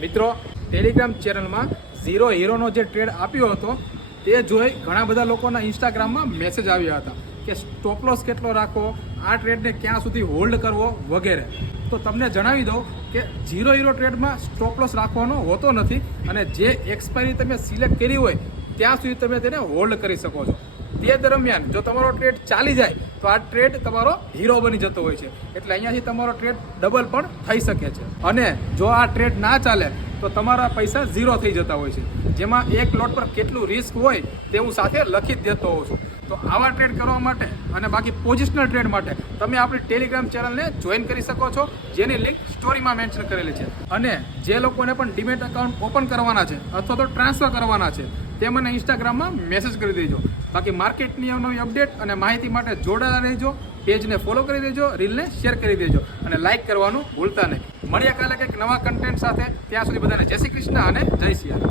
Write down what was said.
મિત્રો, ટેલિગ્રામ ચેનલમાં ઝીરો હીરોનો જે ટ્રેડ આપ્યો હતો તે જોઈ ઘણા બધા લોકોના ઇન્સ્ટાગ્રામમાં મેસેજ આવ્યા હતા કે સ્ટોપ લોસ કેટલો રાખવો, આ ટ્રેડને ક્યાં સુધી હોલ્ડ કરવો વગેરે. તો તમને જણાવી દઉં કે ઝીરો હીરો ટ્રેડમાં સ્ટોપ લોસ રાખવાનો હોતો નથી અને જે એક્સપાયરી તમે સિલેક્ટ કરી હોય ત્યાં સુધી તમે તેને હોલ્ડ કરી શકો છો. તે દરમિયાન જો તમારો ટ્રેડ ચાલી જાય તો આ ટ્રેડ તમારો હીરો બની જતો હોય છે, એટલે અહીંયાથી તમારો ટ્રેડ ડબલ પણ થઈ શકે છે. અને જો આ ટ્રેડ ના ચાલે તો તમારા પૈસા ઝીરો થઈ જતા હોય છે, જેમાં એક લોટ પર કેટલું રિસ્ક હોય તે હું સાથે લખી જ દેતો હોઉં છું. તો આવા ટ્રેડ કરવા માટે અને બાકી પોઝિશનલ ટ્રેડ માટે તમે આપણી ટેલિગ્રામ ચેનલને જોઈન કરી શકો છો, જેની લિંક સ્ટોરીમાં મેન્શન કરેલી છે. અને જે લોકોને પણ ડીમેટ એકાઉન્ટ ઓપન કરવાના છે અથવા તો ટ્રાન્સફર કરવાના છે તે મને ઇન્સ્ટાગ્રામમાં મેસેજ કરી દેજો. બાકી માર્કેટની નવી અપડેટ અને માહિતી માટે જોડાયેલા રહેજો. પેજને ફોલો કરી દેજો, રીલને શેર કરી દેજો અને લાઇક કરવાનું ભૂલતા નહીં. મળીએ કાલે કંઈક નવા કન્ટેન્ટ સાથે. ત્યાં સુધી બધાને જય શ્રી કૃષ્ણ અને જય સિયારામ.